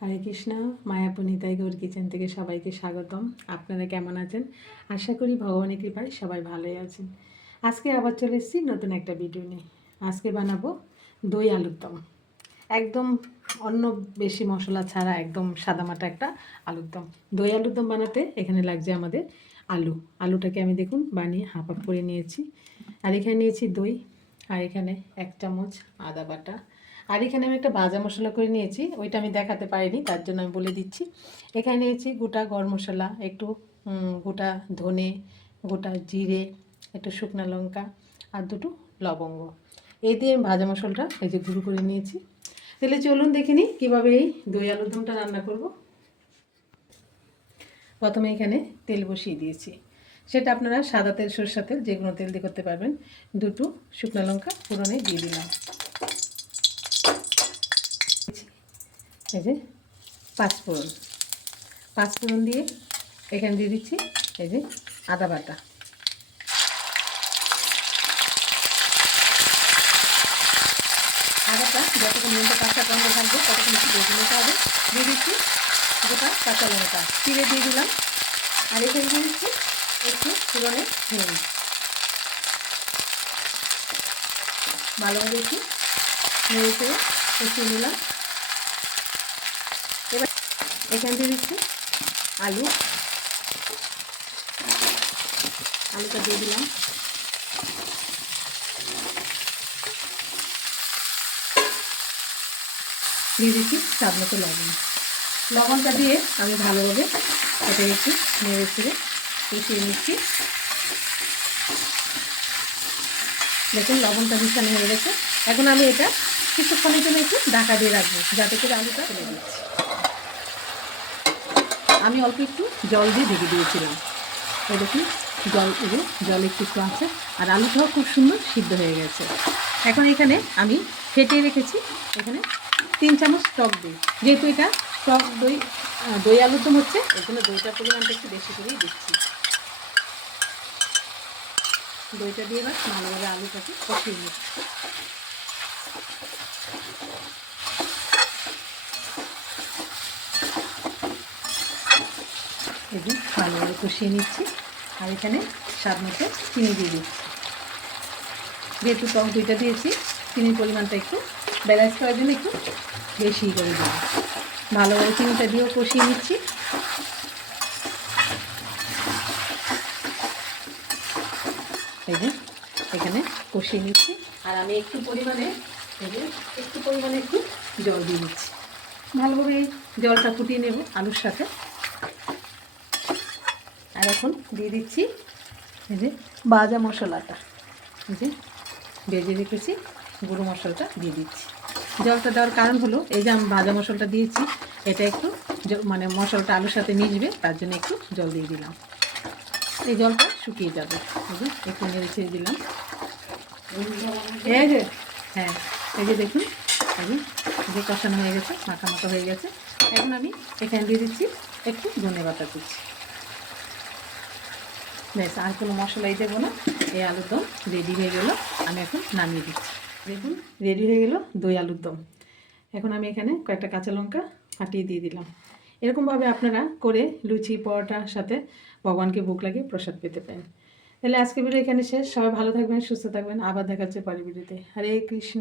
হরে Krishna, Mayapur Nitai Gour kitchen থেকে সবাইকে স্বাগতম। আপনারা কেমন আছেন? আশা করি ভগবানের কৃপায় সবাই ভালোই আছেন। আজকে আবার চলে এসেছি নতুন একটা ভিডিও নিয়ে। আজকে বানাবো দই আলুর দম। একদম অন্য বেশি মশলা ছাড়া একদম সাদামাটা একটা আলুর দম। দই আলুর দম বানাতে এখানে লাগছে আমাদের আলুটাকে আমি দেখুন বানিয়ে হাফ হাফ করে নিয়েছি। আর এখানে নিয়েছি দই, আর এখানে 1 চামচ আদা বাটা, আর এখানে আমি একটা ভাজা মশলা করে নিয়েছি, ওইটা আমি দেখাতে পারিনি, তার জন্য আমি বলে দিচ্ছি। এখানে নিয়েছি গোটা গরম মশলা, একটু গোটা ধনে, গোটা জিরে, একটু শুকনো লঙ্কা আর 2টো লবঙ্গ। এই দিয়ে আমি ভাজা মশলাটা এই যে গুঁড়ো করে নিয়েছি। তাহলে চলুন দেখে নিই কীভাবে এই দই আলুর দমটা রান্না করব। প্রথমে এখানে তেল বসিয়ে দিয়েছি, সেটা আপনারা সাদা তেল, সরষের তেল, যে কোনো তেল দিয়ে করতে পারবেন। 2টো শুকনো লঙ্কা ফোড়নে দিয়ে দিলাম। এই যে পাঁচফোড়ন দিয়ে এখানে দিয়ে দিচ্ছি এই যে আদা বাটা। আদাটা যতক্ষণ পর্যন্ত কাঁচা গন্ধ থাকবে ততক্ষণ একটু ভেজে নিতে হবে। দিয়ে দিচ্ছি গোটা কাঁচা লঙ্কা চিড়ে দিয়ে দিলাম, আর এখানে দিয়ে দিচ্ছি একটু ফোড়নে হিং। ভালোভাবে একটু নেড়ে চেড়ে কষিয়ে নিলাম। এবার এখানে দিয়ে দিচ্ছি আলুটা দিয়ে দিলাম। দিয়ে দিচ্ছি স্বাদ মতো লবণটা দিয়ে আমি ভালোভাবে এটা একটু নেড়ে চেড়ে কষিয়ে নিচ্ছি। দেখুন লবণটা মিশানো হয়ে গেছে। এখন আমি এটা কিছুক্ষণের জন্য একটু ঢাকা দিয়ে রাখবো, যাতে করে আলুটা তুলে দিচ্ছি। আমি অল্প একটু জল দিয়ে ঢেকে দিয়েছিলাম। এই দেখুন জল একটু একটু আছে, আর আলুটাও খুব সুন্দর সিদ্ধ হয়ে গেছে। এখন এখানে আমি ফেটিয়ে রেখেছি এখানে 3 চামচ টক দই। যেহেতু এটা টক দই আলুর দম হচ্ছে, এর জন্য দইটার পরিমাণটা একটু বেশি করেই দিচ্ছি। দইটা দিয়ে এবার ভালোভাবে আলুটাকে কষিয়ে নিচ্ছি। এদিন ভালোভাবে কষিয়ে নিচ্ছি, আর এখানে স্বাদ মতো চিনি দিয়ে দিচ্ছি। যেহেতু টক দইটা দিয়েছি, চিনির পরিমাণটা একটু ব্যালেন্স করার জন্য একটু বেশি করে দেবো। ভালোভাবে চিনিটা দিয়েও কষিয়ে নিচ্ছি। এই যে এখানে কষিয়ে নিচ্ছি, আর আমি একটু পরিমাণে একটু জল দিয়ে দিচ্ছি। ভালোভাবে জলটা ফুটিয়ে নেব আলুর সাথে। আর এখন দিয়ে দিচ্ছি এই যে ভাজা মশলাটা, এই যে ভেজে রেখেছি গুঁড়ো মশলাটা দিয়ে দিচ্ছি। জলটা দেওয়ার কারণ হলো এই যে আমি ভাজা মশলাটা দিয়েছি, এটা একটু মানে মশলাটা আলুর সাথে মিশবে, তার জন্য একটু জল দিয়ে দিলাম। এই জলটা শুকিয়ে যাবে। একটু নেড়ে ছেড়ে দিলাম। এই যে হ্যাঁ, এই যে দেখুন এই যে কষানো হয়ে গেছে, মাখা মাখা হয়ে গেছে। এখন আমি এখানে দিয়ে দিচ্ছি একটু ধনে পাতা কুচি। ব্যাস, আর কোনো মশলাই দেবো না। এই আলুর দম রেডি হয়ে গেল। আমি এখন নামিয়ে দিচ্ছি। দেখুন রেডি হয়ে গেল দই আলুর দম। এখন আমি এখানে কয়েকটা কাঁচা লঙ্কা ফাটিয়ে দিয়ে দিলাম। এরকমভাবে আপনারা করে লুচি পরোটার সাথে ভগবানকে ভোগ লাগিয়ে প্রসাদ পেতে পারেন। তাহলে আজকে ভিডিও এখানে শেষ। সবাই ভালো থাকবেন, সুস্থ থাকবেন। আবার দেখা হচ্ছে পরের ভিডিওতে। হরে কৃষ্ণ।